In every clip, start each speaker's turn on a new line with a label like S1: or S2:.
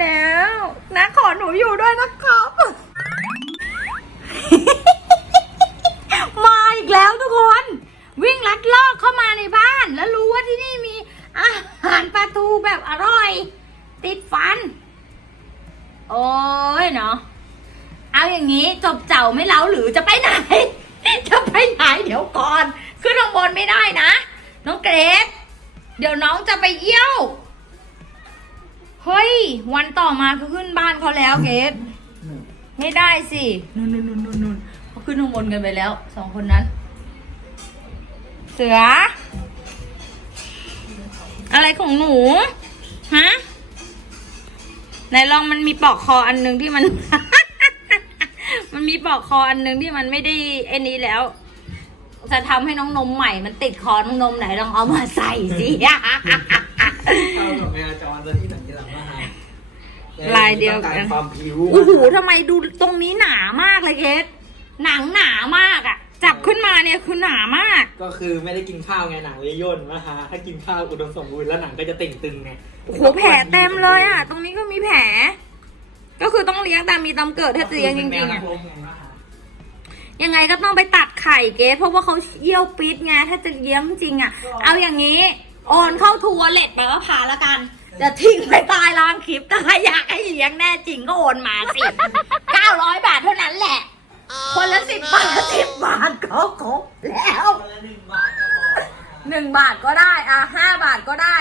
S1: แล้ว นะขอหนูอยู่ด้วยนะครับ มาอีกแล้วทุกคน วิ่งลัดลอกเข้ามาในบ้านแล้วรู้ว่าที่นี่มีอาหารปลาทูแบบอร่อย ติดฟัน โอ้ยเนาะเอาอย่างนี้จบเจ้าไม่เล้าหรือจะไปไหน จะไปไหนเดี๋ยวก่อน ขึ้นข้างบนไม่ได้นะ น้องเกรซเดี๋ยวน้องจะไปเยี่ยว เฮ้ย วันต่อมาก็ขึ้นบ้านเขาแล้วเกรซไม่ได้สินู่นนู่นนู่นนู่นนู่นเขาขึ้นข้างบนกันไปแล้วสองคนนั้น เสือ อะไรของหนูฮะไหนลองมันมีปลอกคออันหนึงที่มัน มันมีปลอกคออันหนึงที่มันไม่ได้ไอ้นี้แล้ว จะทำให้น้องนมใหม่ มันติดคอน้องนมไหนลองเอามาใส่สิ เข้ากับแมวจรตัวที่หนังที่หลังว่าลายเดียวกัน ต้องารความผิวโอ้โหทำไมดูตรงนี้หนามากเลยเคสหนังหนามากอะจับขึ้นมาเนี่ยคือหนามาก
S2: ก็คือไม่ได้กินข้าวไงหนังเลยย่นนะฮะถ้ากินข้าวอุดมสมบูรณ์แล้วหนังก็จะเต่งตึงไง
S1: โอ้โหแผลเต็มเลยอะตรงนี้ก็มีแผล ก็คือต้องเลี้ยงแต่มีตำเกิดถ้าจะเลี้ยงจริงๆอะแมวน้ำพไงนะฮะยังไงก็ต้องไปตัดไข่เกสเพราะว่าเขาเยี่ยวปิดไงถ้าจะเลี้ยงจริงอะเอาอย่างนี้ โอนเข้าทัวร์เล็ตไปว่าพาแล้วกันเดี๋ยวทิ้งไปใตายล่างคลิปถ้าใครอยากให้เลี้ยงแน่จริงก็โอนมาสิเก้าร้อยบาทเท่านั้นแหละ คนละสิบบาทสิบบาทก็ครบแล้วหนึ่งบาทก็ได้ อะห้าบาทก็ได้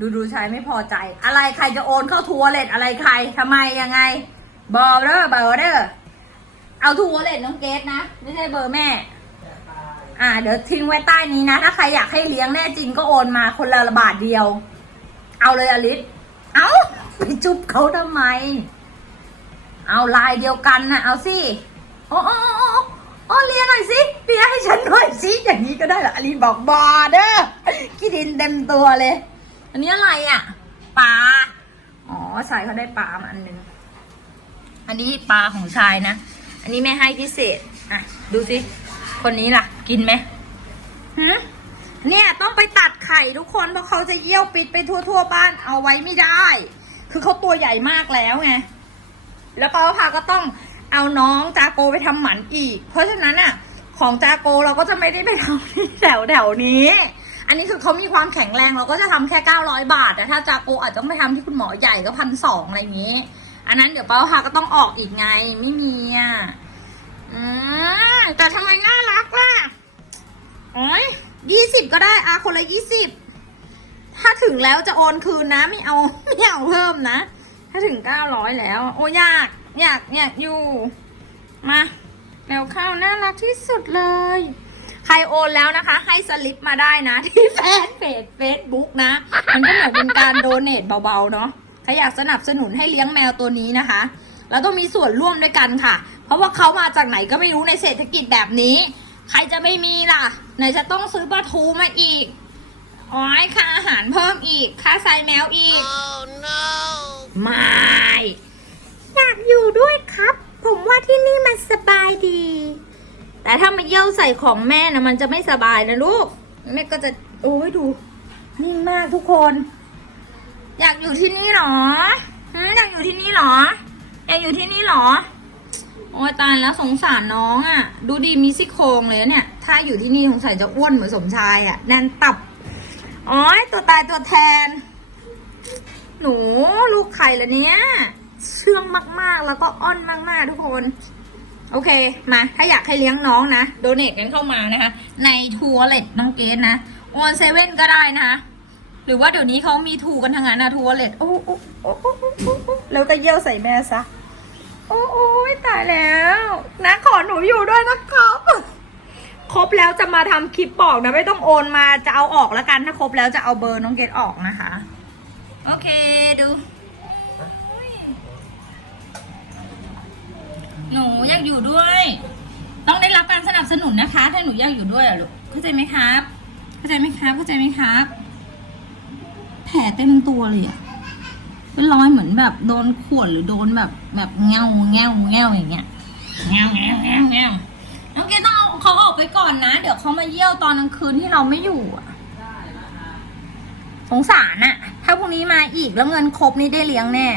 S1: ดูดูใช้ไม่พอใจ อะไรใครจะโอนเข้าทัวร์เลทอะไรใครทำไมยังไงเบอร์เด้อเบอร์เด้อเอาทัวร์เลทน้องเกดนะ ไม่ใช่เบอร์แม่ อ่า เดี๋ยวทิ้งไว้ใต้นี้นะ ถ้าใครอยากให้เลี้ยงแน่จริงก็โอนมาคนละบาทเดียว เอาเลยอลิสเอาไปจุบเขาทำไม เอาลายเดียวกันนะเอาสิโอ้โอ้โอ้โอเลียหน่อยสิเลียให้ฉันหน่อยสิอย่างนี้ก็ได้เหรออลิสบอกบอเด้อขี้ดินเต็มตัวเลย อันนี้อะไรอะปลาอ๋อชายเขาได้ปลามาอันหนึ่งอันนี้ปลาของชายนะ อันนี้แม่ให้พิเศษ อะ ดูสิ คนนี้ล่ะ กินไหมฮะเนี่ยต้องไปตัดไข่ทุกคนเพราะเขาจะเยี่ยวปิดไปทั่วๆบ้านเอาไว้ไม่ได้ คือเขาตัวใหญ่มากแล้วไง แล้วป้าพาก็ต้องเอาน้องจาโกไปทำหมันอีก เพราะฉะนั้นอะ ของจาโกเราก็จะไม่ได้ไปทำที่แถวแถวนี้ อันนี้คือเขามีความแข็งแรงเราก็จะทำแค่เก้าร้อยบาทแต่ถ้าจาโกอาจจะต้องไปทำที่คุณหมอใหญ่ก็พันสองอะไรอย่างนี้ อันนั้นเดี๋ยวป้าพาก็ต้องออกอีกไงไม่มีอะ อืมแต่ทำไมน่ารักล่ะโอ้ยยี่สิบก็ได้อะคนละยี่สิบ ถ้าถึงแล้วจะโอนคืนนะ ไม่เอาไม่เอาเพิ่มนะ ถ้าถึงเก้าร้อยแล้ว โอ้ยากอยากอยากอยู่ มาเร็วเข้าน่ารักที่สุดเลย ใครโอนแล้วนะคะ ให้สลิปมาได้นะ ที่แฟนเพจ Facebook นะ มันก็เหมือนเป็นการโดเนทเบาๆเนาะใครอยากสนับสนุนให้เลี้ยงแมวตัวนี้นะคะ แล้วต้องมีส่วนร่วมด้วยกันค่ะ เพราะว่าเขามาจากไหนก็ไม่รู้ในเศรษฐกิจแบบนี้ ใครจะไม่มีล่ะ ไหนจะต้องซื้อปลาทูมาอีกอ๋อยค่าอาหารเพิ่มอีก ค่าใส่แมวอีกไม่
S3: อยากอยู่ด้วยครับ ผมว่าที่นี่มันสบายดี
S1: แต่ถ้ามาเยี่ยวใส่ของแม่นะมันจะไม่สบายนะลูก แม่ก็จะโอ้ยดู นิ่งมากทุกคน อยากอยู่ที่นี่หรอหืมอยากอยู่ที่นี่หรอ อยากอยู่ที่นี่หรอ โอ้ยตายแล้วสงสารน้องอะ่ะ ดูดีมีซี่โครงเลยเนี่ย ถ้าอยู่ที่นี่สงสัยจะอ้วนเหมือนสมชายอะ่ะ แน่นตับโอ้ยตัวตายตัวแทน หนูลูกไข่ละเนี้ยเชื่องมากๆแล้วก็อ้อนมากๆทุกคน โอเค มา ถ้าอยากให้เลี้ยงน้องนะ โดเนทกันเข้ามานะคะ ในทัวร์เล็ตน้องเกดนะออนเซเว่นก็ได้นะคะหรือว่าเดี๋ยวนี้เขามีทูกันทั้งนั้นนะทัวร์เล็ตโอ้โอ้โอ้โอ้โอ้โอ้โอ้แล้วก็เยี่ยวใส่แม่ซะ โอ้โอยตายแล้วนะขอหนูอยู่ด้วยนะครับ ครบแล้วจะมาทำคลิปบอกนะไม่ต้องโอนมาจะเอาออกแล้วกันถ้าครบแล้วจะเอาเบอร์น้องเกดออกนะคะ โอเคดูหนูอยากอยู่ด้วย ต้องได้รับการสนับสนุนนะคะ ถ้าหนูอยากอยู่ด้วยอะลูกเข้าใจไหมครับ เข้าใจไหมครับเข้าใจไหมครับ แผลเต็มตัวเลยอะ เป็นรอยเหมือนแบบโดนข่วนหรือโดนแบบแบบเงาเงาเงาอย่างเงี้ยเงาเงาเงาเงาน้องเกดต้องเอาเขาออกไปก่อนนะ เดี๋ยวเขามาเยี่ยวตอนกลางคืนที่เราไม่อยู่อะสงสารอะถ้าพรุ่งนี้มาอีกแล้วเงินครบนี่ได้เลี้ยงแน่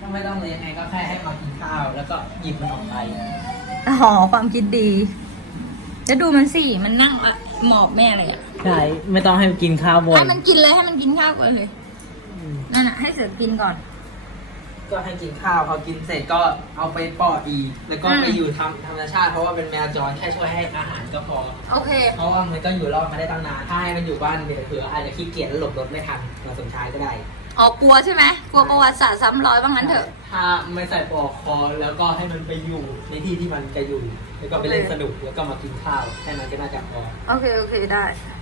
S2: ถ้าไม่ต้องเลี้ยงไงก็แค่ให้มากินข้าว แล้วก็หยิบมันออกไป
S1: อ๋อความคิดดี จะดูมันสิมันนั่งอะหมอบแม่เลยอะ
S4: ใช่ไม่ต้องให้กินข้าวบ่อย
S1: ให้มันกินเลยให้มันกินข้าวก่อนเลย นั่นน่ะให้เสือกินก่อน
S2: ก็ให้กินข้าวพอกินเสร็จก็เอาไปปล่อยอีก แล้วก็อืมไปอยู่ทำธรรมชาติ เพราะว่าเป็นแมวจรแค่ช่วยให้อาหารก็พอ โอเค เพราะว่ามันก็อยู่รอดมาได้ตั้งนาน ถ้าให้มันอยู่บ้านเดี๋ยวเผื่ออาจจะขี้เกียจแล้วหลบรถไม่ทันมาสมชายก็ได้
S1: อ๋อกลัวใช่ไหมกลัวประวัติศาสตร์ซ้ำรอยว่างั้นเถอะ
S2: ถ้าไม่ใส่ปลอกคอแล้วก็ให้มันไปอยู่ในที่ที่มันจะอยู่ แล้วก็ไปเล่นสนุกแล้วก็มากินข้าวแค่นั้นก็น่าจะพอ
S1: โอเค โอเคได้โ